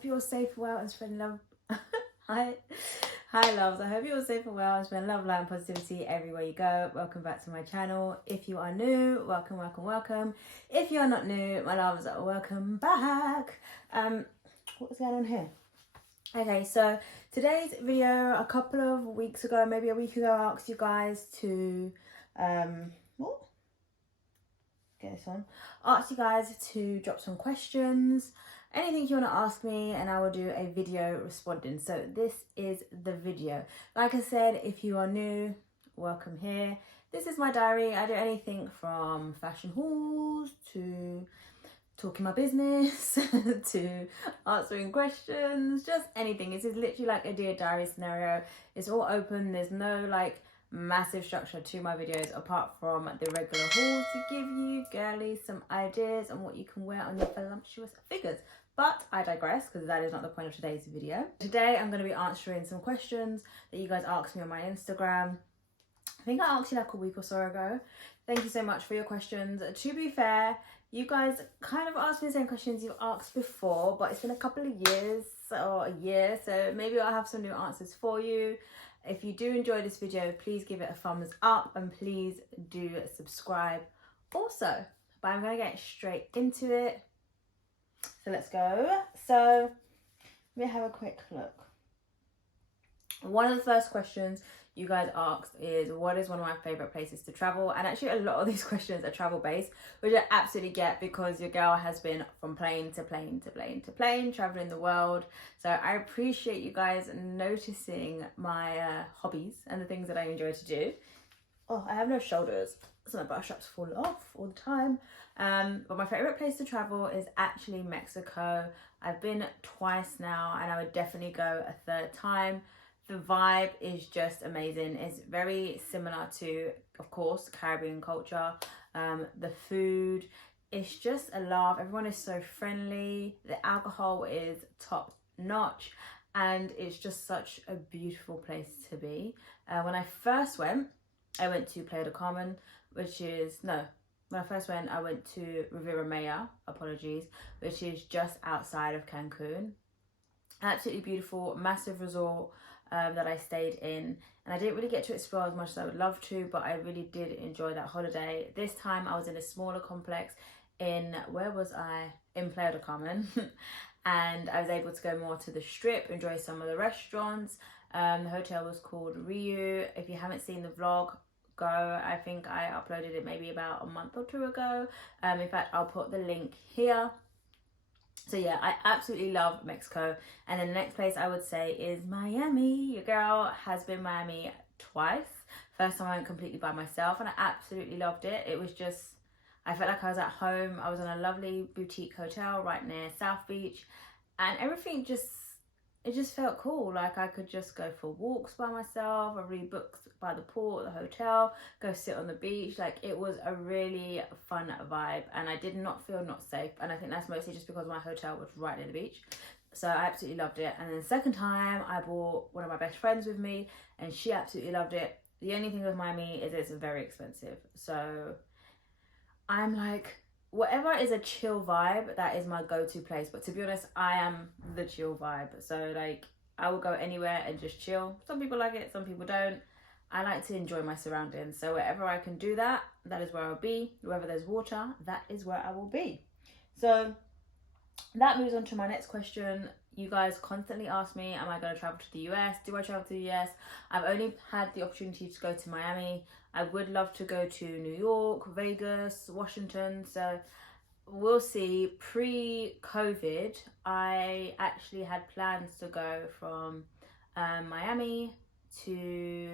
hope you're safe, well, and spreading love. Hi, loves. I hope you're safe and well and spreading love, light, and positivity everywhere you go. Welcome back to my channel. If you are new, welcome, welcome, welcome. If you are not new, my loves, welcome back. What's going on here? Okay, so today's video, a couple of weeks ago, maybe a week ago, I asked you guys to asked you guys to drop some questions, anything you want to ask me, and I will do a video responding. So this is the video. Like I said, if you are new, welcome here. This is my diary. I do anything from fashion hauls to talking my business to answering questions, just anything. This is literally like a Dear Diary scenario. It's all open. There's no like massive structure to my videos apart from the regular hauls to give you girlies some ideas on what you can wear on your voluptuous figures. But I digress, because that is not the point of today's video. Today I'm going to be answering some questions that you guys asked me on my Instagram. I think I asked you like a week or so ago. Thank you so much for your questions. To be fair, you guys kind of asked me the same questions you asked before, but it's been a couple of years or a year, so maybe I'll have some new answers for you. If you do enjoy this video, please give it a thumbs up and please do subscribe also. But I'm going to get straight into it. So let's go. So let me have a quick look. One of the first questions you guys asked is, what is one of my favorite places to travel? And actually a lot of these questions are travel based, which I absolutely get, because your girl has been from plane to plane to plane to plane, traveling the world. So I appreciate you guys noticing my hobbies and the things that I enjoy to do. Oh, I have no shoulders, so my bra straps fall off all the time. But my favorite place to travel is actually Mexico. I've been twice now, and I would definitely go a third time. The vibe is just amazing. It's very similar to, of course, Caribbean culture. The food, it's just a laugh. Everyone is so friendly. The alcohol is top notch, and it's just such a beautiful place to be. When I first went, I went to Playa del Carmen, when I first went, I went to Riviera Maya, which is just outside of Cancun. Absolutely beautiful, massive resort that I stayed in, and I didn't really get to explore as much as I would love to, but I really did enjoy that holiday. This time I was in a smaller complex in, where was I? In Playa del Carmen. And I was able to go more to the strip, enjoy some of the restaurants. The hotel was called Rio. If you haven't seen the vlog, go. I think I uploaded it maybe about a month or two ago. In fact, I'll put the link here. So yeah, I absolutely love Mexico. And then the next place I would say is Miami. Your girl has been Miami twice. First time I went completely by myself, and I absolutely loved it. It was just, I felt like I was at home. I was in a lovely boutique hotel right near South Beach, and everything it just felt cool. Like I could just go for walks by myself, I read books by the pool at the hotel, go sit on the beach. Like it was a really fun vibe, and I did not feel not safe. And I think that's mostly just because my hotel was right near the beach. So I absolutely loved it. And then the second time I brought one of my best friends with me, and she absolutely loved it. The only thing with Miami is it's very expensive. So I'm like, whatever is a chill vibe, that is my go-to place. But to be honest, I am the chill vibe. So like, I will go anywhere and just chill. Some people like it, some people don't. I like to enjoy my surroundings. So wherever I can do that, that is where I'll be. Wherever there's water, that is where I will be. So that moves on to my next question. You guys constantly ask me, am I going to travel to the US? Do I travel to the US? I've only had the opportunity to go to Miami. I would love to go to New York, Vegas, Washington. So we'll see. Pre-COVID, I actually had plans to go from Miami to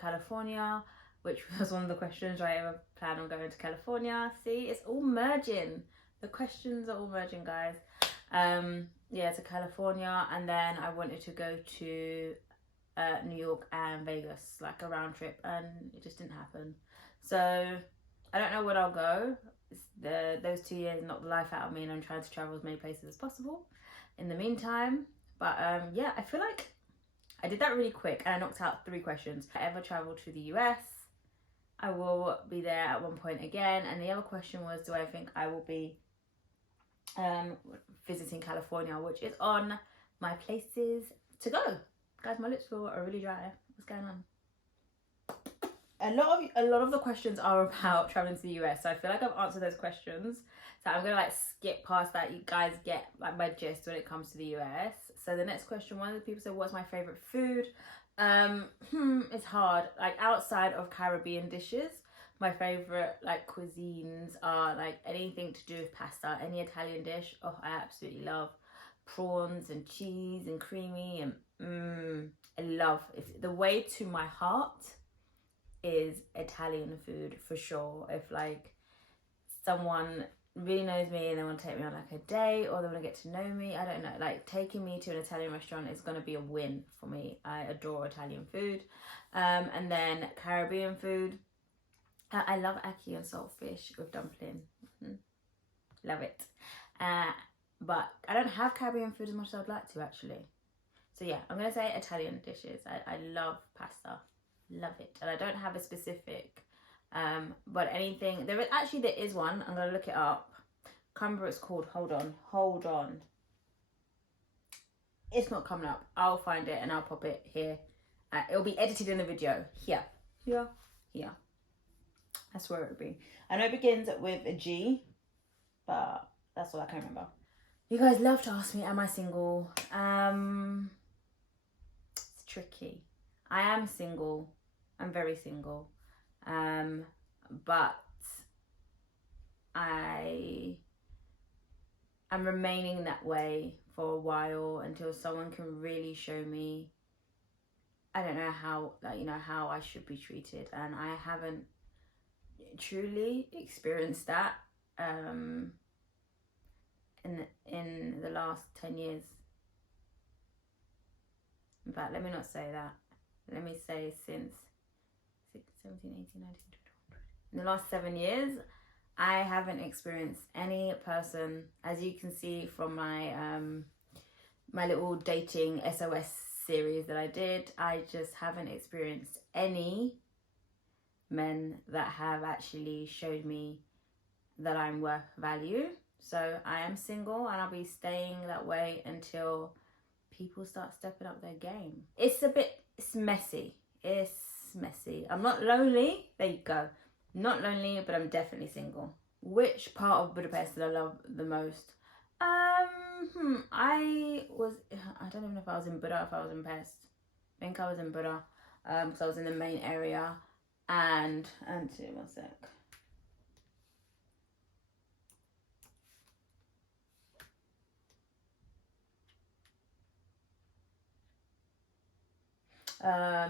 California, which was one of the questions. Do I ever plan on going to California? See, it's all merging. The questions are all merging, guys. Yeah, to California, and then I wanted to go to New York and Vegas, like a round trip, and it just didn't happen. So I don't know when I'll go. Those 2 years knocked the life out of me, and I'm trying to travel as many places as possible in the meantime. But yeah, I feel like I did that really quick, and I knocked out 3 questions. If I ever travel to the US, I will be there at one point again. And the other question was, do I think I will be visiting California, which is on my places to go. Guys, my lips are really dry. What's going on? A lot of the questions are about traveling to the US, so I feel like I've answered those questions. So I'm gonna like skip past that. You guys get like my gist when it comes to the US. So the next question, one of the people said, what's my favorite food? It's hard. Like outside of Caribbean dishes, my favorite like cuisines are like anything to do with pasta, any Italian dish. Oh, I absolutely love prawns and cheese and creamy, and I love it. The way to my heart is Italian food for sure. If like someone really knows me and they want to take me on like a date, or they want to get to know me, I don't know, like taking me to an Italian restaurant is going to be a win for me. I adore Italian food. And then Caribbean food, I love ackee and saltfish with dumpling. Love it. But I don't have Caribbean food as much as I'd like to actually. So yeah, I'm gonna say Italian dishes. I love pasta, love it. And I don't have a specific but anything, there is one, I'm gonna look it up. Can't remember what it's called. Hold on, it's not coming up. I'll find it and I'll pop it here. It'll be edited in the video. Here. That's where it would be. I know it begins with a G, but that's all I can remember. You guys love to ask me, am I single? It's tricky. I am single. I'm very single. But I'm remaining that way for a while until someone can really show me, I don't know how, like, you know, how I should be treated, and I haven't truly experienced that in the last 10 years. In fact, let me not say that. Let me say since 17, 18, 19, 20. In the last 7 years, I haven't experienced any person, as you can see from my my little dating SOS series that I did, I just haven't experienced any men that have actually showed me that I'm worth value. So I am single and I'll be staying that way until people start stepping up their game. It's messy. It's messy. I'm not lonely. There you go. Not lonely, but I'm definitely single. Which part of Budapest did I love the most? I don't even know if I was in Buda or if I was in Pest. I think I was in Buda, because I was in the main area. And one sec.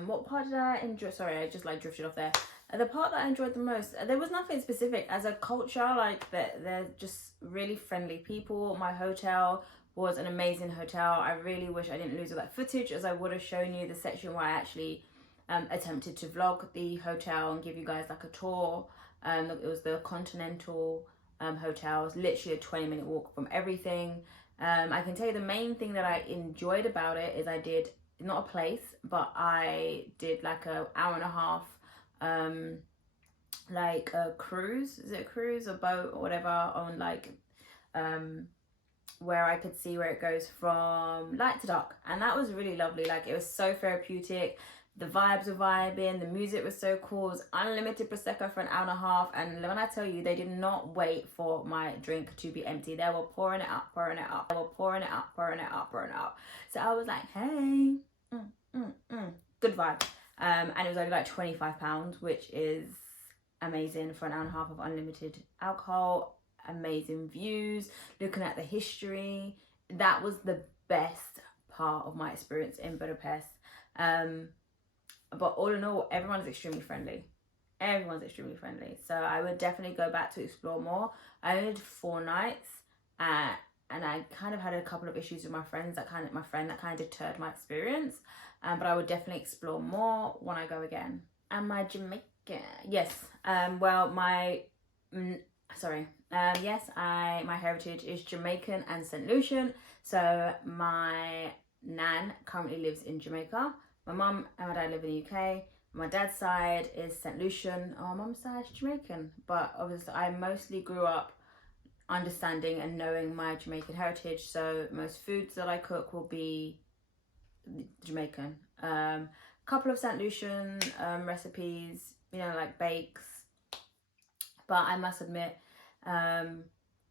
What part did I enjoy? Sorry, I just like drifted off there. The part that I enjoyed the most, there was nothing specific. As a culture, like they're just really friendly people. My hotel was an amazing hotel. I really wish I didn't lose all that footage, as I would have shown you the section where I actually attempted to vlog the hotel and give you guys like a tour. It was the Continental Hotel. It was literally a 20-minute walk from everything. I can tell you the main thing that I enjoyed about it is I did, not a place, but I did like an hour and a half like a cruise. Is it a cruise or boat or whatever, on like where I could see where it goes from light to dark, and that was really lovely. Like, it was so therapeutic. The vibes were vibing, the music was so cool. It was unlimited prosecco for an hour and a half, and when I tell you, they did not wait for my drink to be empty. They were pouring it up. They were pouring it up. So I was like, hey, good vibe. And it was only like £25, which is amazing for an hour and a half of unlimited alcohol. Amazing views, looking at the history. That was the best part of my experience in Budapest. But all in all, everyone's extremely friendly. So I would definitely go back to explore more. I only did 4 nights, and I kind of had a couple of issues with my friends that kind of deterred my experience. But I would definitely explore more when I go again. And my Jamaica, yes. My heritage is Jamaican and St. Lucian. So my nan currently lives in Jamaica. My mum and my dad live in the UK. My dad's side is St. Lucian. My mum's side is Jamaican. But obviously I mostly grew up understanding and knowing my Jamaican heritage. So most foods that I cook will be Jamaican. Couple of St. Lucian recipes, you know, like bakes. But I must admit, I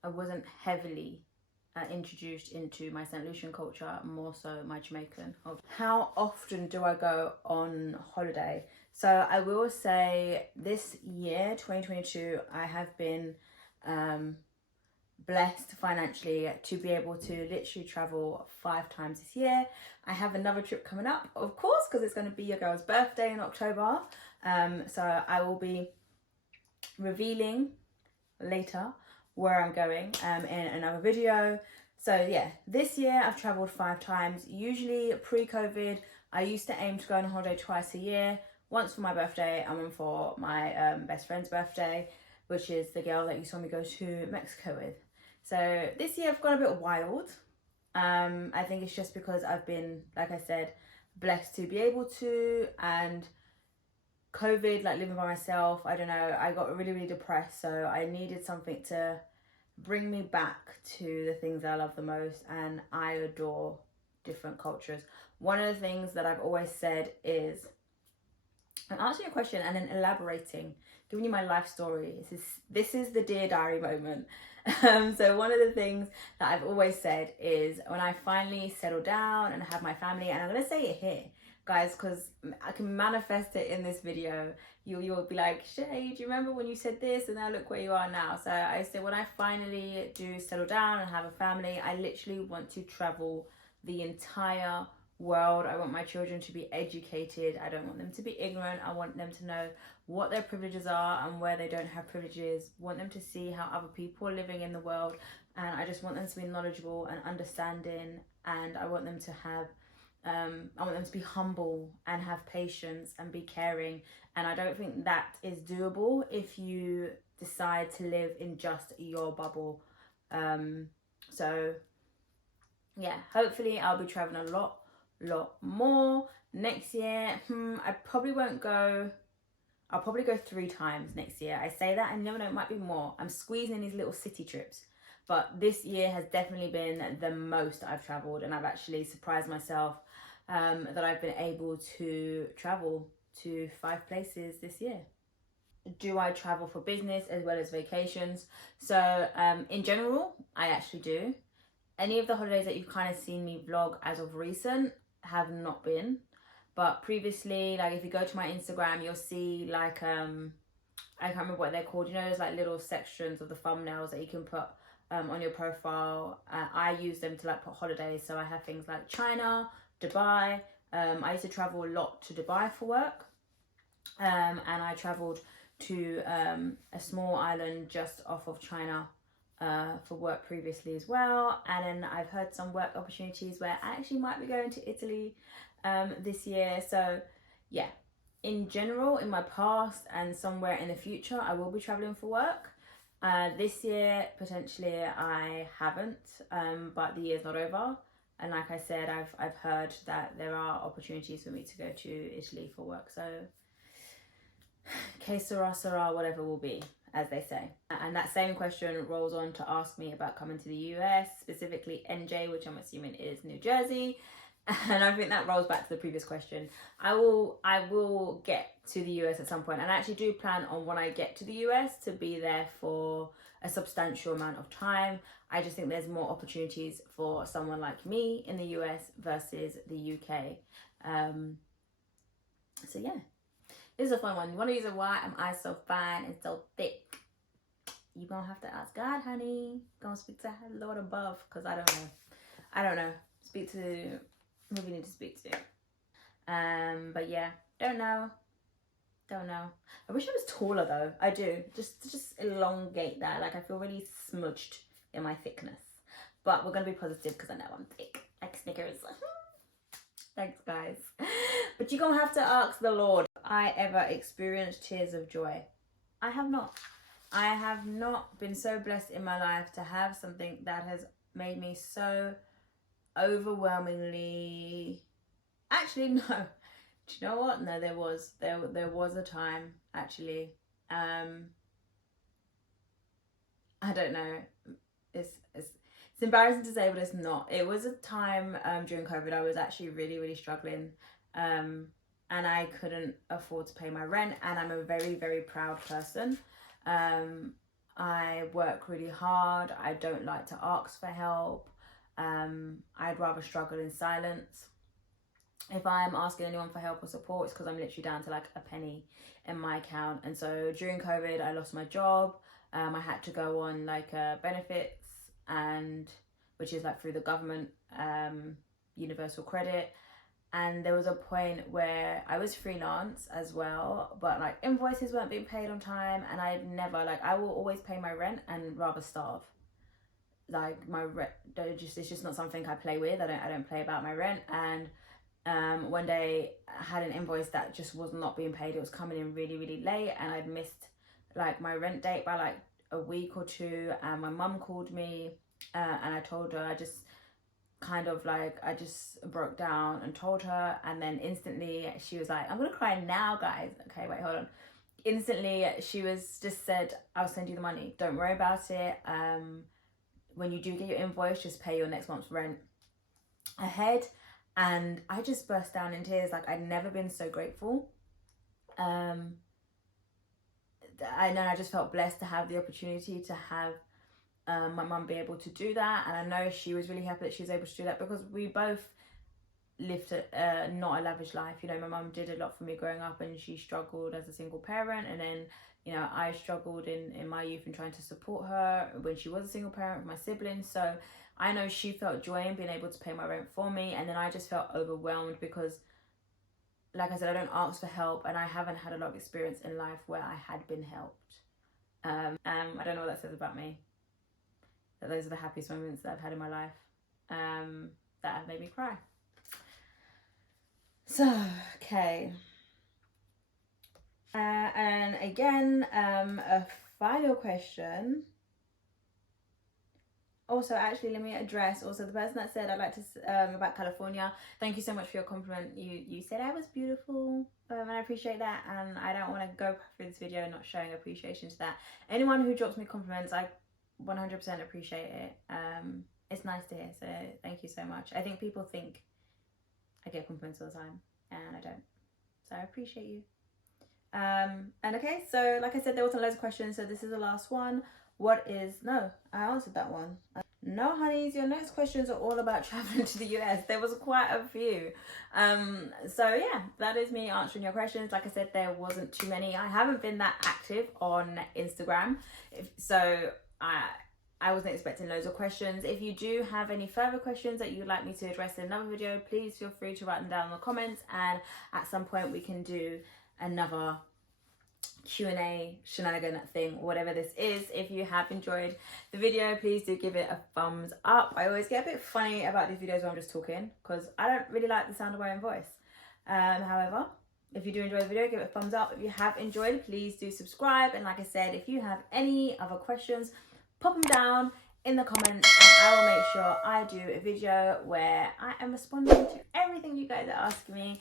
wasn't heavily introduced into my St. Lucian culture, more so my Jamaican. How often do I go on holiday? So I will say this year, 2022, I have been blessed financially to be able to literally travel 5 times this year. I have another trip coming up, of course, because it's going to be your girl's birthday in October. So I will be revealing later where I'm going in another video. So yeah, this year I've traveled 5 times. Usually pre-COVID, I used to aim to go on holiday twice a year. Once for my birthday and one for my best friend's birthday, which is the girl that you saw me go to Mexico with. So this year I've gone a bit wild. I think it's just because I've been, like I said, blessed to be able to, and COVID, like living by myself, I don't know, I got really, really depressed. So I needed something to bring me back to the things that I love the most. And I adore different cultures. One of the things that I've always said is, I'm answering a question and then elaborating, giving you my life story. This is the Dear Diary moment. So one of the things that I've always said is, when I finally settle down and have my family, and I'm going to say it here, guys, because I can manifest it in this video. You'll be like, Shay, do you remember when you said this? And now look where you are now. So I said, when I finally do settle down and have a family, I literally want to travel the entire world. I want my children to be educated. I don't want them to be ignorant. I want them to know what their privileges are and where they don't have privileges. I want them to see how other people are living in the world, and I just want them to be knowledgeable and understanding, and I want them to have I want them to be humble and have patience and be caring. And I don't think that is doable if you decide to live in just your bubble. So yeah, hopefully I'll be traveling a lot more next year. I probably won't go. I'll probably go 3 times next year. I say that, and you never know, it might be more. I'm squeezing in these little city trips, but this year has definitely been the most I've traveled, and I've actually surprised myself that I've been able to travel to 5 places this year. Do I travel for business as well as vacations? So in general, I actually do. Any of the holidays that you've kind of seen me vlog as of recent have not been, but previously, like if you go to my Instagram, you'll see like I can't remember what they're called, you know, there's like little sections of the thumbnails that you can put on your profile. I use them to like put holidays. So I have things like China, Dubai. I used to travel a lot to Dubai for work, and I traveled to a small island just off of China for work previously as well. And then I've heard some work opportunities where I actually might be going to Italy this year. So yeah, in general, in my past and somewhere in the future, I will be traveling for work. This year, potentially I haven't, but the year's not over. And like I said, I've heard that there are opportunities for me to go to Italy for work. So, que sera, sera, whatever will be, as they say. And that same question rolls on to ask me about coming to the US, specifically NJ, which I'm assuming is New Jersey. And I think that rolls back to the previous question. I will get to the US at some point, and I actually do plan on, when I get to the US, to be there for a substantial amount of time. I just think there's more opportunities for someone like me in the US versus the UK. So yeah, this is a fun one. You want to use a why am I so fine and so thick? You're gonna have to ask God, honey. Gonna speak to Lord above, because I don't know. Speak to who we need to speak to. But yeah, don't know. I wish I was taller though. I do. Just elongate that. Like I feel really smudged in my thickness. But we're gonna be positive because I know I'm thick, like Snickers. Thanks, guys. But you're gonna have to ask the Lord. I ever experienced tears of joy? I have not. I have not been so blessed in my life to have something that has made me so overwhelmingly. Actually, no. Do you know what? No, there was a time actually. I don't know. it's embarrassing to say, but it's not. It was a time during COVID I was actually really struggling, and I couldn't afford to pay my rent, and I'm a very proud person. I work really hard. I don't like to ask for help. I'd rather struggle in silence. If I'm asking anyone for help or support, it's because I'm literally down to like a penny in my account. And so during COVID, I lost my job. I had to go on like benefits, and which is like through the government, universal credit. And there was a point where I was freelance as well, but like invoices weren't being paid on time, and I never, like, I will always pay my rent and rather starve. Like my rent, it's just not something I play with. I don't play about my rent. And one day I had an invoice that just was not being paid. It was coming in really late, and I'd missed like my rent date by like a week or two. And my mum called me, and I told her, I just broke down and told her, and then instantly she was like, I'm gonna cry now, guys. Okay, wait, hold on. Instantly she was just said, I'll send you the money, don't worry about it. When you do get your invoice, just pay your next month's rent ahead. And I just burst down in tears. Like, I'd never been so grateful. I know, I just felt blessed to have the opportunity to have my mum be able to do that. And I know she was really happy that she was able to do that, because we both lived not a lavish life. You know, my mum did a lot for me growing up, and she struggled as a single parent. And then, you know, I struggled in my youth in trying to support her when she was a single parent with my siblings. So I know she felt joy in being able to pay my rent for me. And then I just felt overwhelmed because, like I said, I don't ask for help, and I haven't had a lot of experience in life where I had been helped. I don't know what that says about me. That those are the happiest moments that I've had in my life, that have made me cry. So, okay. And again, a final question. Also, actually, let me address also the person that said, I'd like to, about California. Thank you so much for your compliment. You said I was beautiful, and I appreciate that. And I don't want to go through this video not showing appreciation to that. Anyone who drops me compliments, I 100% appreciate it. It's nice to hear, so thank you so much. I think people think I get compliments all the time, and I don't. So I appreciate you. And okay, so like I said, there wasn't loads of questions, so this is the last one. No, I answered that one. No, honeys, your next questions are all about traveling to the US. There was quite a few. So yeah, that is me answering your questions. Like I said, there wasn't too many. I haven't been that active on Instagram, so I wasn't expecting loads of questions. If you do have any further questions that you'd like me to address in another video, please feel free to write them down in the comments, and at some point we can do another Q&A shenanigan thing, whatever this is. If you have enjoyed the video, please do give it a thumbs up. I always get a bit funny about these videos where I'm just talking, because I don't really like the sound of my own voice. However, if you do enjoy the video, give it a thumbs up. If you have enjoyed, please do subscribe. And like I said, if you have any other questions, pop them down in the comments, and I will make sure I do a video where I am responding to everything you guys are asking me.